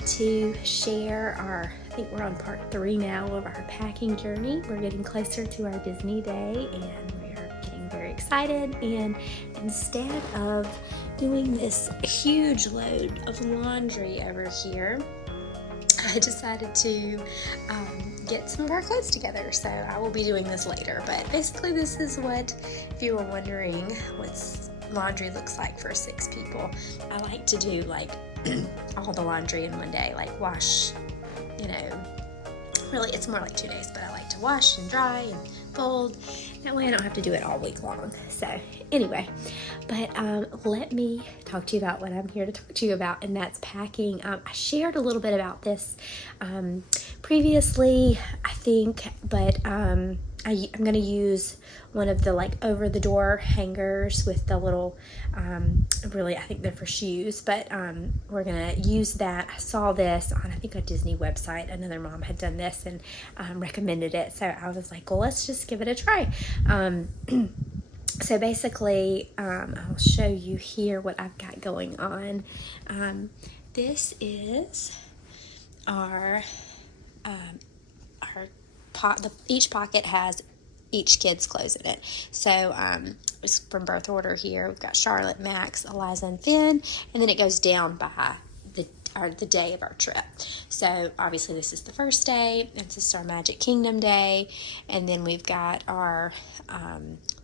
wanted to share I think we're on part 3 now of our packing journey. We're getting closer to our Disney day and we're getting very excited. And instead of doing this huge load of laundry over here, I decided to get some of our clothes together. So I will be doing this later, but basically this is what, if you were wondering what laundry looks like for 6 people. I like to do like all the laundry in one day, like wash, really it's more like 2 days, but I like to wash and dry and fold. That way I don't have to do it all week long. So anyway, but let me talk to you about what I'm here to talk to you about, and that's packing. I shared a little bit about this previously, I think, but I'm going to use one of the like over the door hangers with the little, really I think they're for shoes, but we're going to use that. I saw this on I think a Disney website. Another mom had done this and recommended it. So I was like, well, let's just give it a try. So basically, I'll show you here what I've got going on. This is our pot. Each pocket has each kid's clothes in it. So it's from birth order here. We've got Charlotte, Max, Eliza, and Finn, and then it goes down by the day of our trip. So obviously this is the first day, and this is our Magic Kingdom day, and then we've got our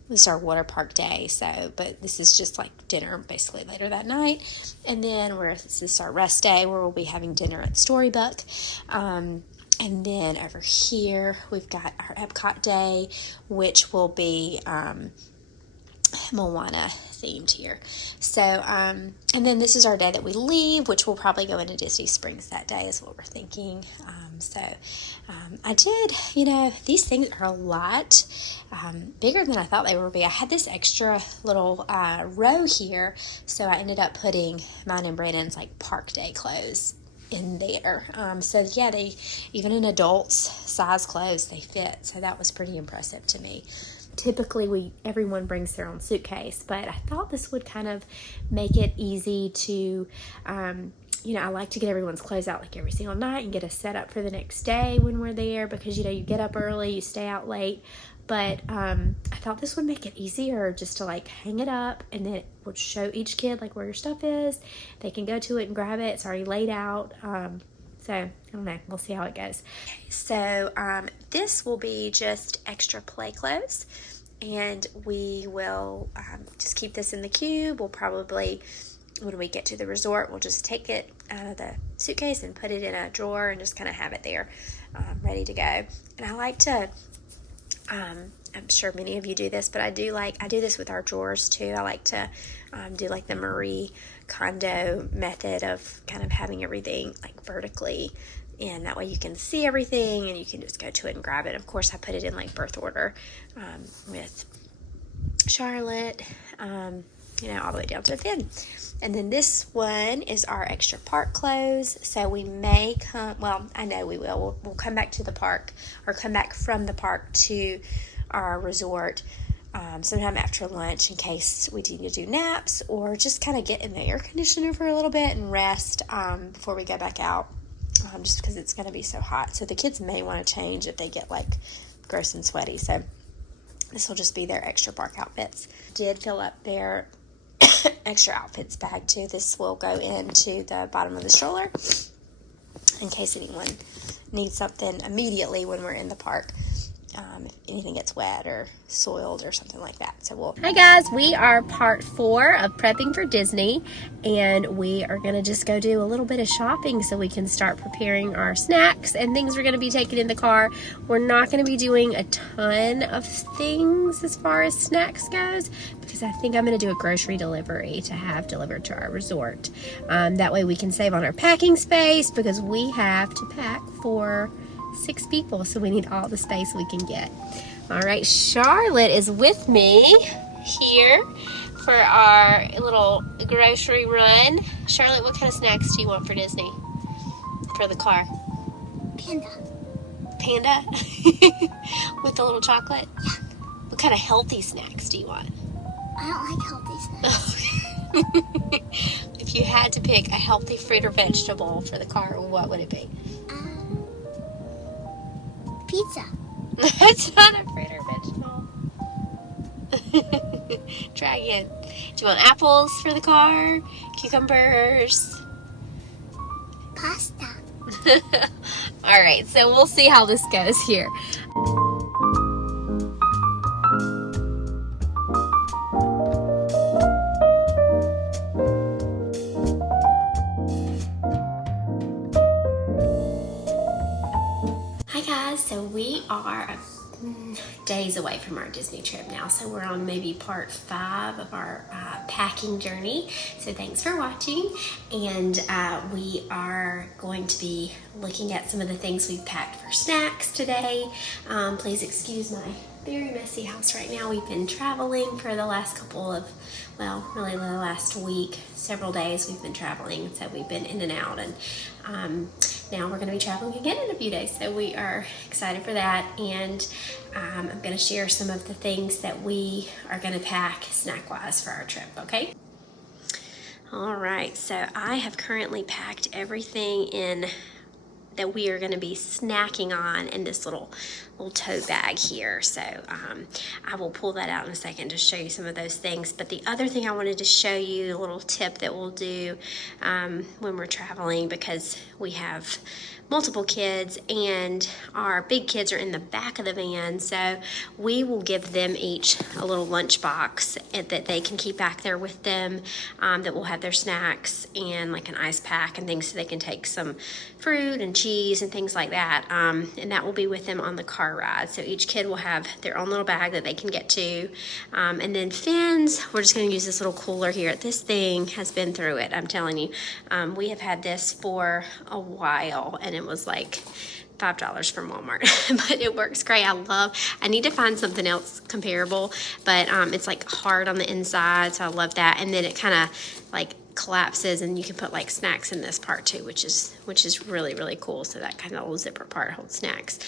this is our water park day. So, but this is just like dinner basically later that night, and then this is our rest day where we'll be having dinner at Storybook. And then over here, we've got our Epcot day, which will be Moana themed here. So, and then this is our day that we leave, which we'll probably go into Disney Springs that day is what we're thinking. I did, these things are a lot bigger than I thought they would be. I had this extra little row here, so I ended up putting mine and Brandon's like park day clothes in there. So yeah, they even in adults size clothes they fit, so that was pretty impressive to me. Typically everyone brings their own suitcase, but I thought this would kind of make it easy to I like to get everyone's clothes out like every single night and get us set up for the next day when we're there, because you get up early, you stay out late. But I thought this would make it easier just to like hang it up, and then it would show each kid like where your stuff is. They can go to it and grab it. It's already laid out. So I don't know. We'll see how it goes. So this will be just extra play clothes, and we will just keep this in the cube. We'll probably, when we get to the resort, we'll just take it out of the suitcase and put it in a drawer and just kind of have it there ready to go. And I like to, I'm sure many of you do this, but I do this with our drawers too. I like to do like the Marie Kondo method of kind of having everything like vertically, and that way you can see everything and you can just go to it and grab it. Of course, I put it in like birth order with Charlotte, all the way down to Finn. And then this one is our extra park clothes. So we may I know we will. We'll come back to the park, or come back from the park to our resort sometime after lunch, in case we need to do naps or just kind of get in the air conditioner for a little bit and rest before we go back out, just because it's going to be so hot. So the kids may want to change if they get like gross and sweaty. So this will just be their extra park outfits. Did fill up their extra outfits bag too. This will go into the bottom of the stroller in case anyone needs something immediately when we're in the park. If anything gets wet or soiled or something like that. Hi guys, we are part 4 of prepping for Disney, and we are going to just go do a little bit of shopping so we can start preparing our snacks and things we're going to be taking in the car. We're not going to be doing a ton of things as far as snacks goes, because I think I'm going to do a grocery delivery to have delivered to our resort. That way we can save on our packing space, because we have to pack for 6 people, so we need all the space we can get. All right, Charlotte is with me here for our little grocery run. Charlotte, what kind of snacks do you want for Disney? For the car? Panda. Panda? With the little chocolate? Yeah. What kind of healthy snacks do you want? I don't like healthy snacks. If you had to pick a healthy fruit or vegetable for the car, what would it be? Pizza. That's not a fruit or vegetable. Try again. Do you want apples for the car? Cucumbers? Pasta. All right, so we'll see how this goes here. Hi guys, so we are days away from our Disney trip now, so we're on maybe part 5 of our packing journey. So thanks for watching, and we are going to be looking at some of the things we've packed for snacks today. Please excuse my very messy house right now. We've been traveling for the last couple of, well, really the last week, several days we've been traveling, so we've been in and out, and now we're going to be traveling again in a few days, so we are excited for that. And I'm going to share some of the things that we are going to pack snack-wise for our trip, okay? All right, so I have currently packed everything in that we are going to be snacking on in this little tote bag here. So I will pull that out in a second to show you some of those things. But the other thing I wanted to show you, a little tip that we'll do when we're traveling, because we have multiple kids and our big kids are in the back of the van, so we will give them each a little lunch box that they can keep back there with them, that will have their snacks and like an ice pack and things, so they can take some fruit and cheese and things like that, and that will be with them on the car ride. So each kid will have their own little bag that they can get to, and then Finn's, we're just going to use this little cooler here. This thing has been through it, I'm telling you. We have had this for a while, and it was like $5 from Walmart, but it works great. I need to find something else comparable, but it's like hard on the inside, so I love that. And then it kind of like collapses, and you can put like snacks in this part too, which is really, really cool. So that kind of little zipper part holds snacks.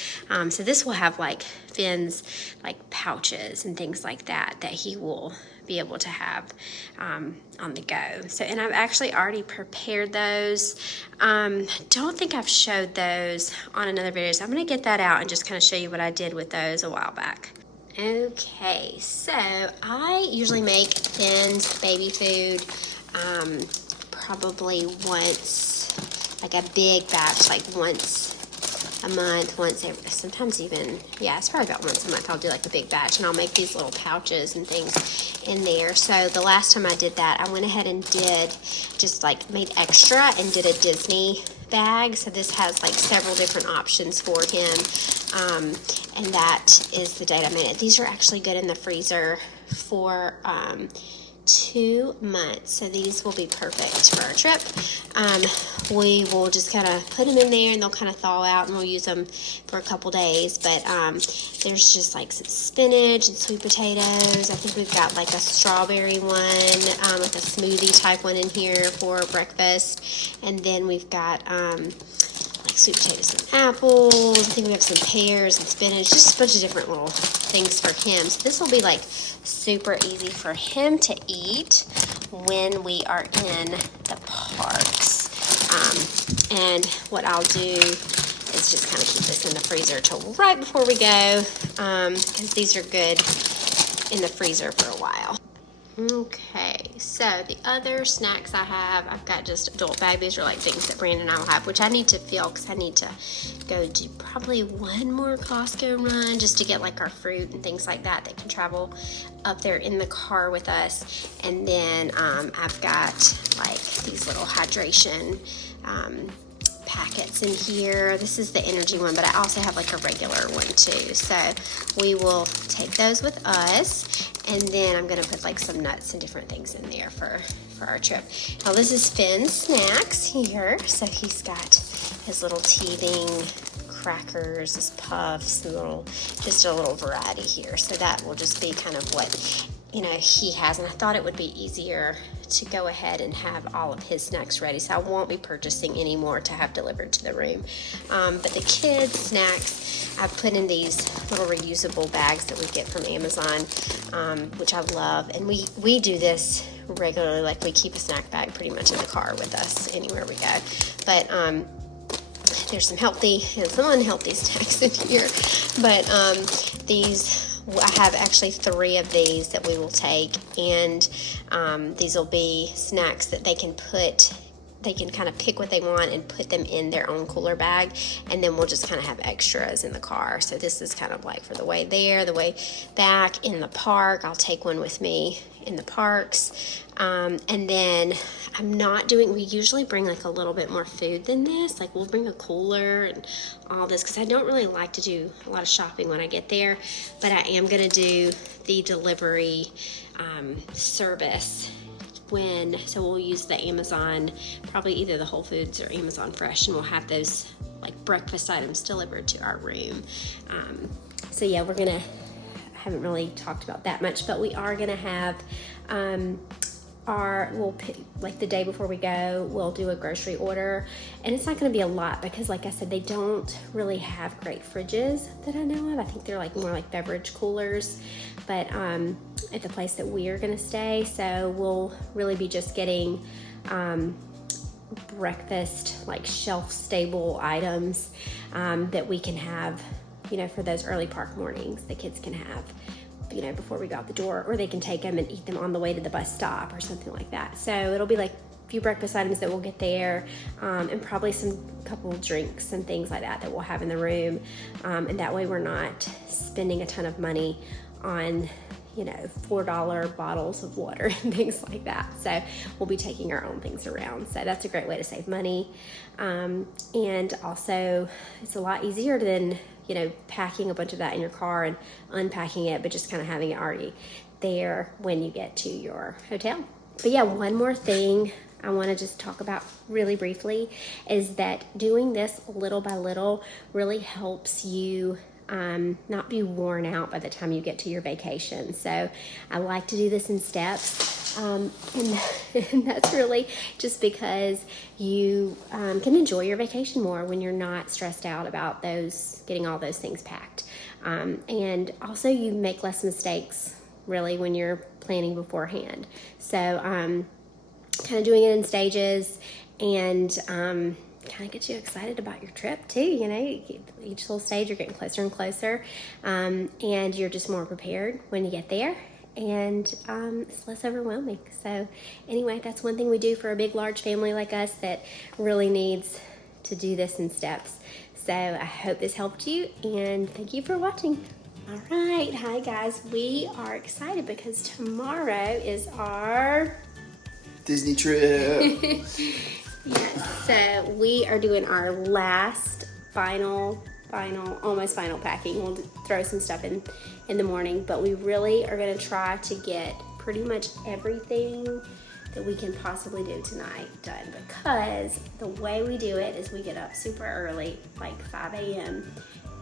So this will have like Finn's like pouches and things like that he will be able to have on the go. So, and I've actually already prepared those. Don't think I've showed those on another video, so I'm going to get that out and just kind of show you what I did with those a while back. Okay, so I usually make Finn's baby food probably once, like a big batch, like once a month, sometimes even, yeah, it's probably about once a month I'll do like a big batch, and I'll make these little pouches and things in there. So the last time I did that, I went ahead and made extra and did a Disney bag. So this has like several different options for him, and that is the date I made it. These are actually good in the freezer for 2 months, so these will be perfect for our trip. We will just kind of put them in there, and they'll kind of thaw out, and we'll use them for a couple days. But there's just like some spinach and sweet potatoes. I think we've got like a strawberry one, like a smoothie type one in here for breakfast, and then we've got like sweet potatoes and apples. I think we have some pears and spinach, just a bunch of different little things for him. So this will be like super easy for him to eat when we are in the parks. And what I'll do is just kind of keep this in the freezer till right before we go, because these are good in the freezer for a while. Okay, so the other snacks I have, I've got just adult bag. These are like things that Brandon and I will have, which I need to fill because I need to go do probably one more Costco run just to get like our fruit and things like that can travel up there in the car with us. And then I've got like these little hydration packets in here. This is the energy one, but I also have like a regular one too. So we will take those with us, and then I'm gonna put like some nuts and different things in there for our trip. Now this is Finn's snacks here. So he's got his little teething crackers, his puffs, just a little variety here. So that will just be kind of what you know, he has, and I thought it would be easier to go ahead and have all of his snacks ready, so I won't be purchasing any more to have delivered to the room. But the kids' snacks, I've put in these little reusable bags that we get from Amazon, which I love, and we do this regularly. Like, we keep a snack bag pretty much in the car with us anywhere we go. But there's some healthy and some unhealthy snacks in here, but I have actually 3 of these that we will take, and these will be snacks that they can kind of pick what they want and put them in their own cooler bag, and then we'll just kind of have extras in the car. So this is kind of like for the way there, the way back, in the park. I'll take one with me in the parks. And then we usually bring like a little bit more food than this. Like, we'll bring a cooler and all this, because I don't really like to do a lot of shopping when I get there, but I am going to do the delivery service so we'll use the Amazon, probably either the Whole Foods or Amazon Fresh, and we'll have those like breakfast items delivered to our room. So yeah, I haven't really talked about that much, but we are gonna have we'll pick, like the day before we go, we'll do a grocery order, and it's not going to be a lot because, like I said, they don't really have great fridges that I know of. I think they're like more like beverage coolers, but at the place that we are going to stay, so we'll really be just getting breakfast, like shelf stable items that we can have, you know, for those early park mornings the kids can have, you know, before we go out the door, or they can take them and eat them on the way to the bus stop or something like that. So it'll be like a few breakfast items that we'll get there, and probably some couple of drinks and things like that we'll have in the room, and that way we're not spending a ton of money on, you know, $4 bottles of water and things like that. So we'll be taking our own things around. So that's a great way to save money. And also it's a lot easier than, you know, packing a bunch of that in your car and unpacking it, but just kind of having it already there when you get to your hotel. But yeah, one more thing I want to just talk about really briefly is that doing this little by little really helps you not be worn out by the time you get to your vacation. So I like to do this in steps, and that's really just because you can enjoy your vacation more when you're not stressed out about getting all those things packed, and also you make less mistakes really when you're planning beforehand. So kind of doing it in stages, and kind of get you excited about your trip too. You know, each little stage you're getting closer and closer, and you're just more prepared when you get there, and it's less overwhelming. So anyway, that's one thing we do for a big large family like us that really needs to do this in steps. So I hope this helped you, and thank you for watching. All right, hi guys, we are excited because tomorrow is our Disney trip. Yes, so we are doing our last almost final packing. We'll throw some stuff in the morning, but we really are going to try to get pretty much everything that we can possibly do tonight done, because the way we do it is we get up super early, like 5 a.m.,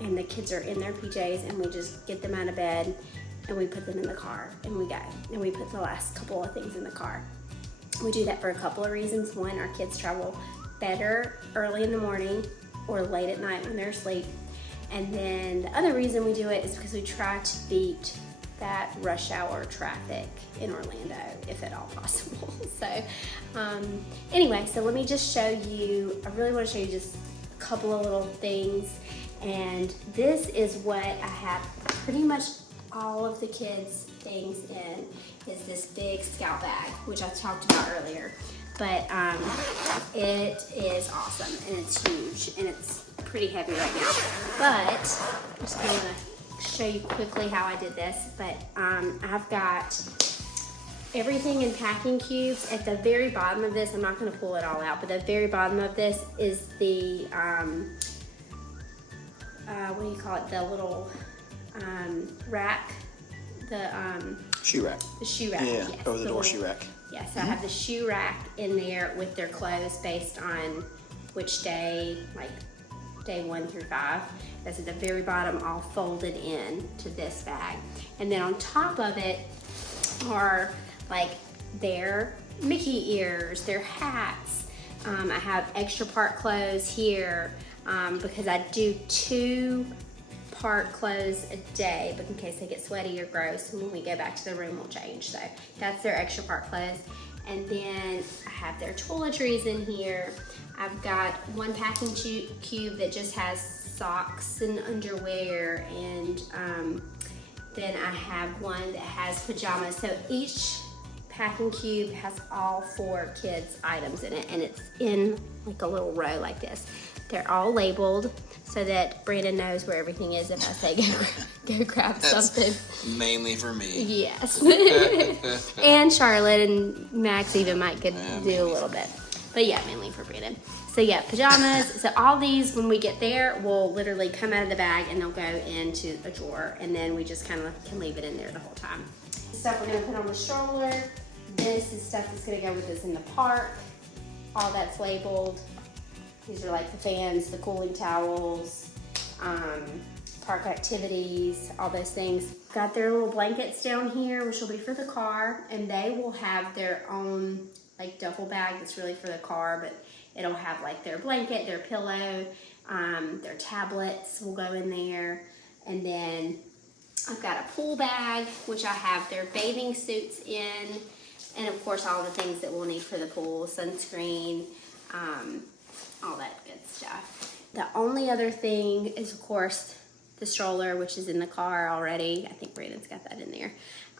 and the kids are in their PJs, and we just get them out of bed and we put them in the car and we go, and we put the last couple of things in the car. We do that for a couple of reasons. One, our kids travel better early in the morning or late at night when they're asleep. And then the other reason we do it is because we try to beat that rush hour traffic in Orlando, if at all possible. So anyway, so let me just show you, I really want to show you just a couple of little things. And this is what I have pretty much all of the kids' things in, is this big Scout bag, which I talked about earlier. But it is awesome, and it's huge, and it's pretty heavy right now. But I'm just going to show you quickly how I did this. But I've got everything in packing cubes. At the very bottom of this, I'm not going to pull it all out, but the very bottom of this is the, what do you call it, the little rack, the shoe rack. The shoe rack, yeah. Yes, Over the door shoe rack. Yeah, so I have the shoe rack in there with their clothes based on which day, like day 1 through 5. That's at the very bottom, all folded in to this bag. And then on top of it, are like their Mickey ears, their hats. I have extra part clothes here because I do 2 part clothes a day, but in case they get sweaty or gross, and when we go back to the room, we'll change. So that's their extra part clothes. And then I have their toiletries in here. I've got one packing cube that just has socks and underwear, and then I have one that has pajamas. So each packing cube has all 4 kids' items in it, and it's in like a little row like this. They're all labeled so that Brandon knows where everything is if I say go grab something. Mainly for me. Yes. And Charlotte and Max even might do a little bit. But yeah, mainly for Brandon. So yeah, pajamas. So all these, when we get there, will literally come out of the bag and they'll go into a drawer, and then we just kind of can leave it in there the whole time. Stuff we're gonna put on the stroller. This is stuff that's gonna go with us in the park. All that's labeled. These are like the fans, the cooling towels, park activities, all those things. Got their little blankets down here, which will be for the car, and they will have their own like duffel bag that's really for the car, but it'll have like their blanket, their pillow, their tablets will go in there. And then I've got a pool bag, which I have their bathing suits in, and of course all the things that we'll need for the pool, sunscreen, all that good stuff. The only other thing is, of course, the stroller, which is in the car already. I think Brandon's got that in there.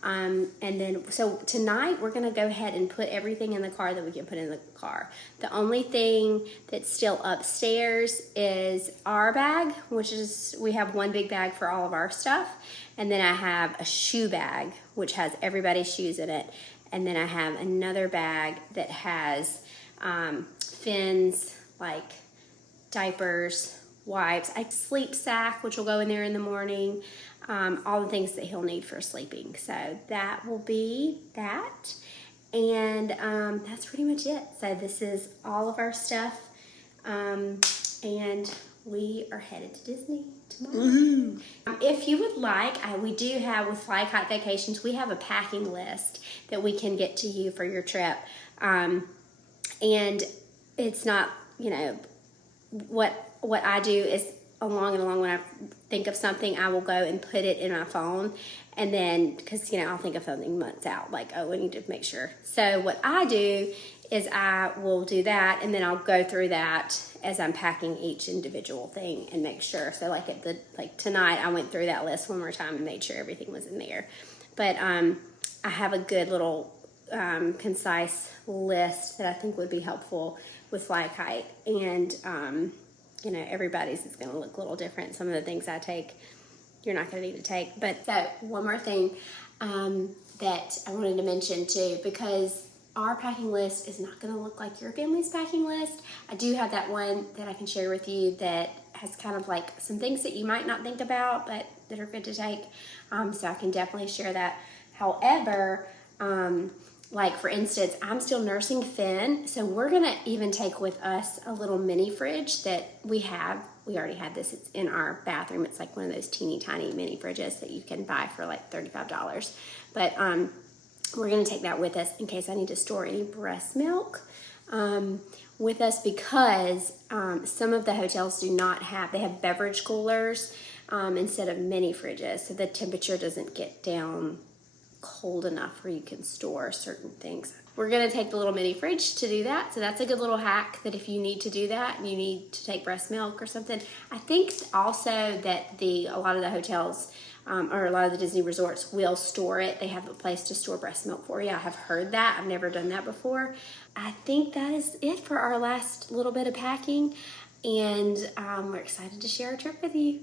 And then, so tonight we're gonna go ahead and put everything in the car that we can put in the car. The only thing that's still upstairs is our bag, which is, we have one big bag for all of our stuff. And then I have a shoe bag, which has everybody's shoes in it. And then I have another bag that has Finn's, like diapers, wipes, a sleep sack, which will go in there in the morning, all the things that he'll need for sleeping. So that will be that. And that's pretty much it. So this is all of our stuff. And we are headed to Disney tomorrow. Woohoo! If you would like, we do have with Fly Kite Vacations, we have a packing list that we can get to you for your trip. And it's not, you know, what I do is along when I think of something, I will go and put it in my phone, and then because I'll think of something months out, like, oh, we need to make sure. So what I do is I will do that, and then I'll go through that as I'm packing each individual thing and make sure. So like tonight, I went through that list one more time and made sure everything was in there. But I have a good little concise list that I think would be helpful with Fly Kite, and everybody's is going to look a little different. Some of the things I take, you're not going to need to take. But so one more thing that I wanted to mention too, because our packing list is not going to look like your family's packing list. I do have that one that I can share with you that has kind of like some things that you might not think about, but that are good to take. So I can definitely share that. However, like for instance, I'm still nursing Finn, so we're gonna even take with us a little mini fridge that we have. We already had this, it's in our bathroom. It's like one of those teeny tiny mini fridges that you can buy for like $35. But we're gonna take that with us in case I need to store any breast milk with us, because some of the hotels do not have, they have beverage coolers instead of mini fridges, so the temperature doesn't get down cold enough where you can store certain things. We're going to take the little mini fridge to do that, so that's a good little hack that if you need to do that and you need to take breast milk or something. I think also that a lot of the hotels or a lot of the Disney resorts will store it. They have a place to store breast milk for you. I have heard that. I've never done that before. I think that is it for our last little bit of packing, and we're excited to share our trip with you.